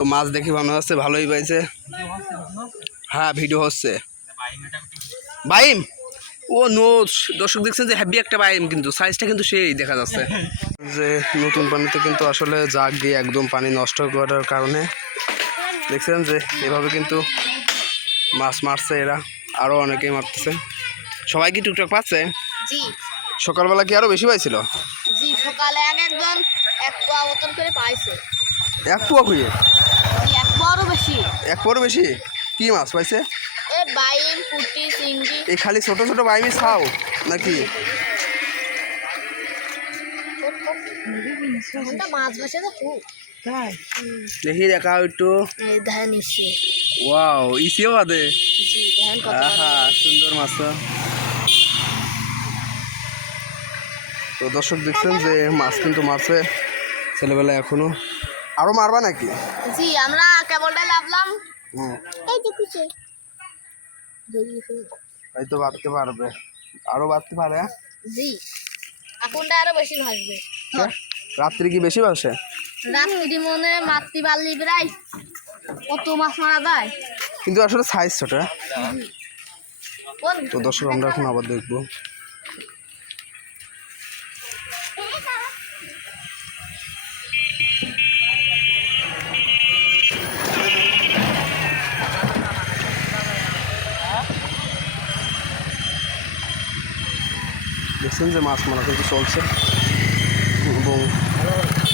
তো মাছ দেখি মনে হচ্ছে ভালোই পাইছে। হ্যাঁ ভিডিও হচ্ছে। বাইম ও নো, দর্শক দেখছেন যে হ্যাভি একটা বাইম, কিন্তু সাইজটা কিন্তু সেই দেখা যাচ্ছে যে নতুন পানিতে কিন্তু আসলে জাগ দিয়ে একদম পানি নষ্ট করার কারণে দেখছেন যে এভাবে কিন্তু মাছ মারছে এরা, আরও অনেকেই মারতেছে। সবাই কি টুকটাক পাচ্ছে? জি সকালবেলা কি আরো বেশি পাইছিল? জি সকালে একজন এক পোয়া মতন করে পাইছে। এক পোয়া খুঁজে? জি এক পোয়ারও বেশি। এক পোয়ারও বেশি? কি মাছ পাইছে? এ বাইম, পুঁটি, চিংড়ি। এই খালি ছোট ছোট বাইমি ছাও নাকি? মাছ বসে তো খুব দেখি দেখা একটু। দেখা নিচ্ছে। ওয়াও ইসিও বাদে। জি দেখেন কত আহা সুন্দর মাছ। তো দর্শক দেখছেন যে মাছ কিন্তু মারছে ছেলেবেলা, এখনো আরো মারবা নাকি? জি আমরা কেবলটা লাভলাম। এই দেখুছে হয়তো বাড়তে পারবে, আরো বাড়তে পারে। জি এখনটা আরো বেশি ভাসবে। রাত্রি কি বেশি বাসে? রাত্রি মনে মাতৃ পারলি প্রায় কত মাছ মারা যায়, কিন্তু আসলে সাইজ ছোট। তো দর্শক আমরা এখন আবার দেখবো। দেখছেন যে মাছ মারা কিন্তু চলছে, এবং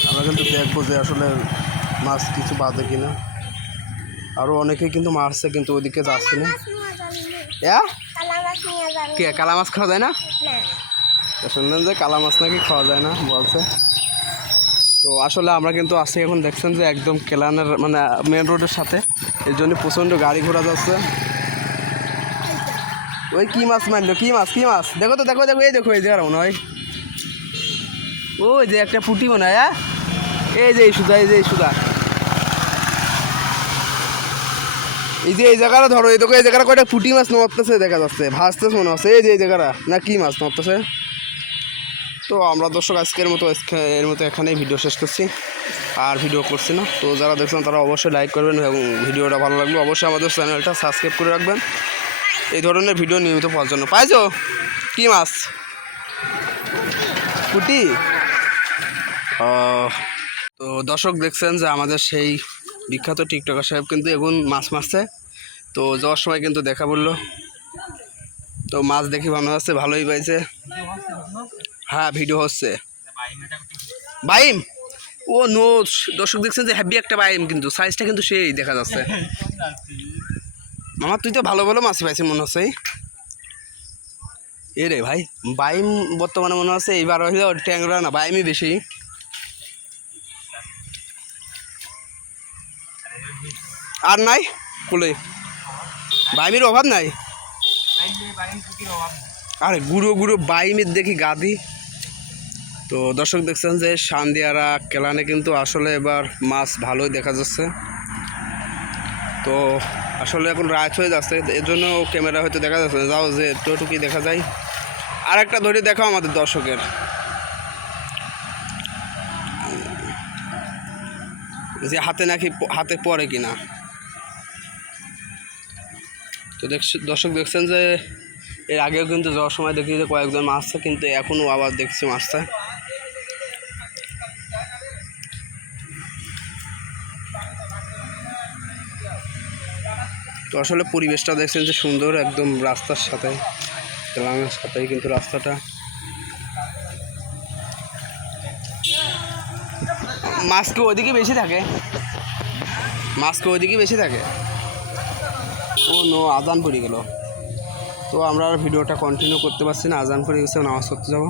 আমরা কিন্তু দেখবো যে আসলে মাছ কিছু বাদে কিনা। আরও অনেকেই কিন্তু মারছে, কিন্তু ওইদিকে যাচ্ছে না। কে কালা মাছ খাওয়া যায় না? শুনলেন যে কালা মাছ নাকি খাওয়া যায় না বলছে। তো আসলে আমরা কিন্তু আসছি এখন, দেখছেন যে একদম কেলানের মানে মেন রোডের সাথে, এর জন্য প্রচণ্ড গাড়ি ঘোড়া যাচ্ছে। ওই কি মাছ মারলো? কি মাছ? কি মাছ? দেখো তো, দেখো দেখো, এই দেখো এই জায়গা মনে হয় ওই যে একটা পুঁটি মনে হয়। এই যে এই সুদা, এই যে এই সুদা, এই যে এই জায়গাটা ধরো, এই দেখো এই জায়গাটা কয়টা পুঁটি মাছ নড়তেছে দেখা যাচ্ছে, ভাসতেছে মনে হচ্ছে। এই যে এই জায়গাটা না কি মাছ নড়তেছে। তো আমরা দর্শক আজকের মতো এখানেই ভিডিও শেষ করছি, আর ভিডিও করছি না। তো যারা দেখছেন তারা অবশ্যই লাইক করবেন, এবং ভিডিওটা ভালো লাগলে অবশ্যই আমাদের চ্যানেলটা সাবস্ক্রাইব করে রাখবেন এই ধরনের ভিডিও নিয়মিত পাওয়ার জন্য। পাইছো কি মাছ? পুঁটি। তো দর্শক দেখছেন যে আমাদের সেই বিখ্যাত টিকটকার সাহেব কিন্তু এখন মাছ মারছে। তো যাওয়ার সময় কিন্তু দেখা বললো, তো মাছ দেখি মনে হচ্ছে ভালোই পাইছে। হ্যাঁ ভিডিও হচ্ছে। বাইম ও নো, দর্শক দেখছেন যে হ্যাভি একটা বাইম, কিন্তু সাইজটা কিন্তু সেই দেখা যাচ্ছে। মামা তুই তো ভালো ভালো মাছ পাইছিস মনে হচ্ছে। এ রে ভাই, বাইম বর্তমানে মনে হচ্ছে এইবার হইলে ট্যাংরা না, বাইমই বেশি। আর নাই বলে বাইমের অভাব নাই। আরে গুঁড়ো গুঁড়ো বাইমের দেখি গাদি। তো দর্শক দেখছেন যে সান্দিয়ারা কেলানে কিন্তু আসলে এবার মাছ ভালোই দেখা যাচ্ছে। তো আসলে এখন রাত হয়ে যাচ্ছে, এর জন্য ক্যামেরা হয়তো দেখা যাচ্ছে না। যাও যে একটুটুকি দেখা যায়। আর একটা ধরে দেখাও আমাদের দর্শকের, যে হাতে নাকি হাতে পড়ে কিনা। তো দর্শক দেখছেন যে এর আগেও কিন্তু যাওয়ার সময় দেখি যে কয়েকজন মাছছে, কিন্তু এখনও আবার দেখছি মাছছে। তো আসলে পরিবেশটা দেখছেন যে সুন্দর, একদম রাস্তার সাথে, কেলানের সাথেই কিন্তু রাস্তাটা। মাছ কি ওইদিকে বেশি থাকে? মাছ কি ওইদিকে বেশি থাকে? ও নো, আজান পড়ে গেল। তো আমরা আর ভিডিওটা কন্টিনিউ করতে পারছি না, আজান পড়ে গেছে, নামাজ পড়তে যাবো।